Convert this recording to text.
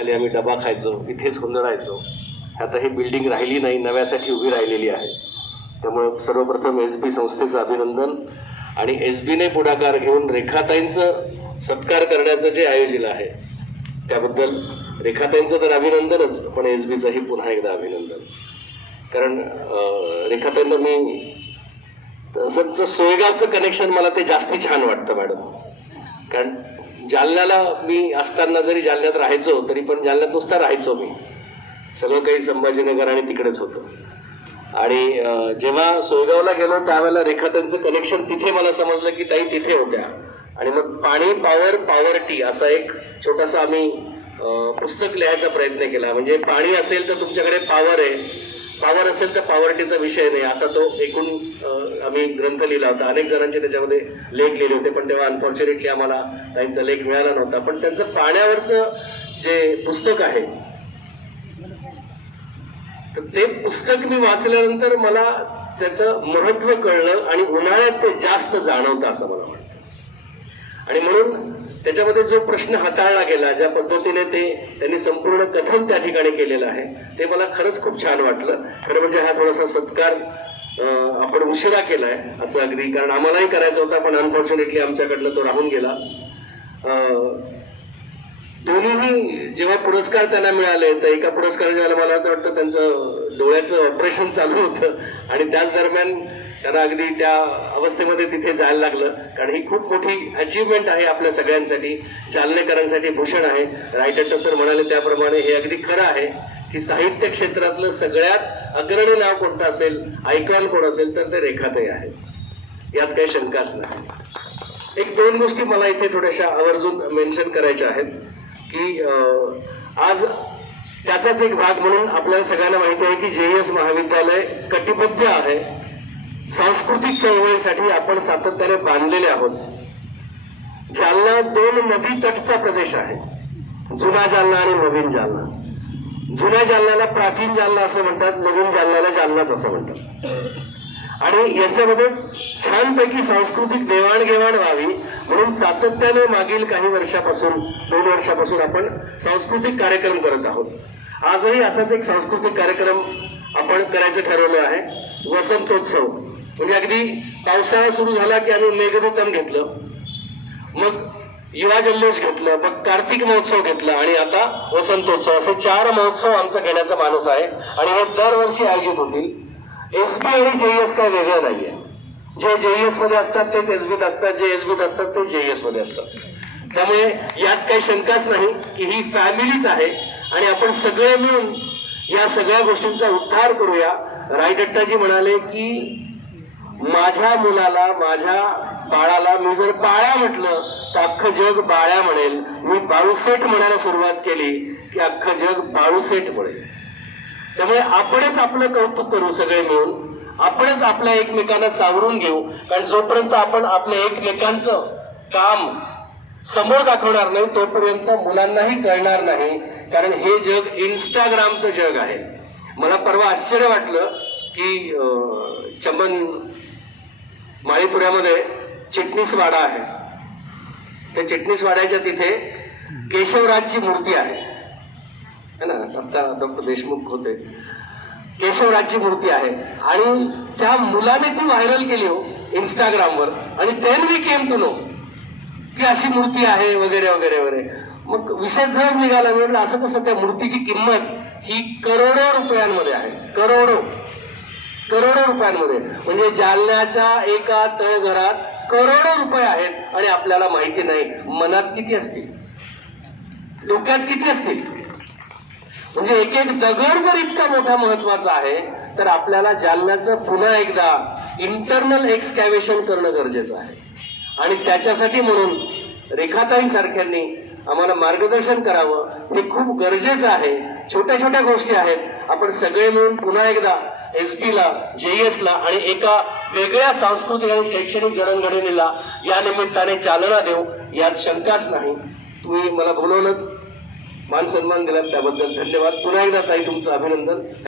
खाली आम्ही डबा खायचो इथेच हुंदडायचो आता ही बिल्डिंग राहिली नाही नव्यासाठी उभी राहिलेली आहे. त्यामुळे सर्वप्रथम एस बी संस्थेचं अभिनंदन आणि एस बीने पुढाकार घेऊन रेखाताईंचं सत्कार करण्याचं जे आयोजन आहे त्याबद्दल रेखाताईंचं तर अभिनंदनच पण एस बीचंही पुन्हा एकदा अभिनंदन. कारण रेखाताईंना मी तसंच सोयगावचं कनेक्शन मला ते जास्ती छान वाटतं मॅडम. कारण जालन्याला मी असताना जरी जालन्यात राहायचो तरी पण जालन्यात नुसता राहायचो मी. सगळं काही संभाजीनगर आणि तिकडेच होतं. आणि जेव्हा सोयगावला गेलो त्यावेळेला रेखाताईंचं कनेक्शन तिथे मला समजलं की ताई तिथे होत्या. आणि मग पाणी पॉवर पॉवर्टी असा एक छोटासा आम्ही पुस्तक लिहायचा प्रयत्न केला. म्हणजे पाणी असेल तर तुमच्याकडे पॉवर आहे. पॉवर असेल तर पॉवर्टीचा विषय नाही. असा तो एकूण आम्ही ग्रंथ लिहिला होता. अनेक जणांचे त्याच्यामध्ये लेख लिहिले होते पण तेव्हा अनफॉर्च्युनेटली आम्हाला त्यांचा लेख मिळाला नव्हता. पण त्यांचं पाण्यावरचं जे पुस्तक आहे तर ते पुस्तक मी वाचल्यानंतर मला त्याचं महत्त्व कळलं आणि उन्हाळ्यात ते जास्त जाणवतं असं मला वाटतं. आणि म्हणून त्याच्यामध्ये जो प्रश्न हाताळला गेला ज्या पद्धतीने ते त्यांनी संपूर्ण कथन त्या ठिकाणी केलेलं आहे ते मला खरंच खूप छान वाटलं. खरं म्हणजे हा थोडासा सत्कार आपण उशिरा केलाय असं अगदी कारण आम्हालाही करायचा होता पण अनफॉर्च्युनेटली आमच्याकडनं तो राहून गेला. दोन्हीही जेव्हा पुरस्कार त्यांना मिळाले तर एका पुरस्काराच्या ज्याला मला असं वाटतं त्यांचं डोळ्याचं ऑपरेशन चालू होतं. आणि त्याच दरम्यान त्यांना अगदी त्या अवस्थेमध्ये तिथे जायला लागलं. कारण ही खूप मोठी अचिव्हमेंट आहे आपल्या सगळ्यांसाठी. जालनेकरांसाठी भूषण आहे. रायटट्ट सर म्हणाले त्याप्रमाणे हे अगदी खरं आहे की साहित्य क्षेत्रातलं सगळ्यात अग्रणी नाव कोणतं असेल आयकॉन कोण असेल तर ते रेखाताई आहे यात काही शंकाच नाही. एक दोन गोष्टी मला इथे थोड्याशा आवर्जून मेन्शन करायच्या आहेत की आज त्याचाच एक भाग म्हणून आपल्याला सगळ्यांना माहिती आहे की जे एस महाविद्यालय कटिबद्ध आहे. सांस्कृतिक चळवळीसाठी आपण सातत्याने बांधलेले आहोत. जालना दोन नदी तटचा प्रदेश आहे. जुना जालना आणि नवीन जालना. जुन्या जालन्याला प्राचीन जालना असं म्हणतात नवीन जालन्याला जालनाच असं म्हणतात. आणि याच्यामध्ये छानपैकी सांस्कृतिक देवाणघेवाण व्हावी म्हणून सातत्याने मागील काही वर्षापासून दोन वर्षापासून आपण सांस्कृतिक कार्यक्रम करत आहोत. आजही असाच एक सांस्कृतिक कार्यक्रम आपण करायचं ठरवलं आहे. वसंतोत्सव. म्हणजे अगदी पावसाळा सुरू झाला की आम्ही मेघदूतम घेतलं. मग युवा जल्लोष घेतलं मग कार्तिक महोत्सव घेतला आणि आता वसंतोत्सव. असे चार महोत्सव आमचा घेण्याचा मानस आहे आणि हे दरवर्षी आयोजित होतील. एसबी आणि जेईएस काय वेगळं नाहीये. जे जेईएसमध्ये असतात तेच एसबीत असतात. जे एसबीत असतात ते जेईएसमध्ये असतात. त्यामुळे यात काही शंकाच नाही की ही फॅमिलीच आहे आणि आपण सगळे मिळून या सगळ्या गोष्टींचा उद्धार करूया. रायदट्टाजी म्हणाले की माझ्या मुलाला माझ्या बाळाला मी जर बाळ्या म्हटलं तर अख्खं जग बाळ्या म्हणेल. मी बाळूसेठ म्हणायला सुरुवात केली की अख्खं जग बाळूसेठ म्हणेल. त्यामुळे आपणच आपलं कौतुक करू सगळे मिळून. आपणच आपल्या एकमेकांना सावरून घेऊ. कारण जोपर्यंत आपण आपल्या एकमेकांचं काम समोर दाखवणार नाही तोपर्यंत मुलांनाही कळणार नाही. कारण हे जग इंस्टाग्रामचं जग आहे. मला परवा आश्चर्य वाटलं. की चमन माळीपुऱ्यामध्ये चिटणीस वाडा आहे. त्या चिटणीस वाड्याच्या तिथे केशवराजची मूर्ती आहे. है ना? आता डॉक्टर देशमुख होते. केशवराजची मूर्ती आहे. आणि त्या मुलाने ती व्हायरल केली हो इंस्टाग्रामवर. आणि then we came to know की अशी मूर्ती आहे वगैरे वगैरे वगैरे. मग विषय जर निघाला. मी असं कसं त्या मूर्तीची किंमत ही करोडो रुपयांमध्ये आहे. करोडो. करोडो रुपयांमध्ये. म्हणजे जालन्याच्या एका तळघरात करोडो रुपये आहेत आणि आपल्याला माहिती नाही. मनात किती असतील? डोक्यात किती असतील? म्हणजे एक एक दगड जर इतका मोठा महत्त्वाचा आहे तर आपल्याला जालन्याचं पुन्हा एकदा इंटरनल एक्सकॅव्हेशन करणं गरजेचं आहे. आणि त्याच्यासाठी म्हणून रेखाताई सारख्यांनी आम्हाला मार्गदर्शन करावं. हे खूप गरजेचं आहे. छोट्या छोट्या गोष्टी आहेत. आपण सगळे मिळून पुन्हा एकदा एस ला जेएस ला आणि एका वेगळ्या सांस्कृतिक आणि शैक्षणिक जडणघडणीला या निमित्ताने चालना देऊ यात शंकाच नाही. तुम्ही मला बोलवलं मान सन्मान दिलात त्याबद्दल धन्यवाद. पुन्हा एकदा ताई तुमचं अभिनंदन.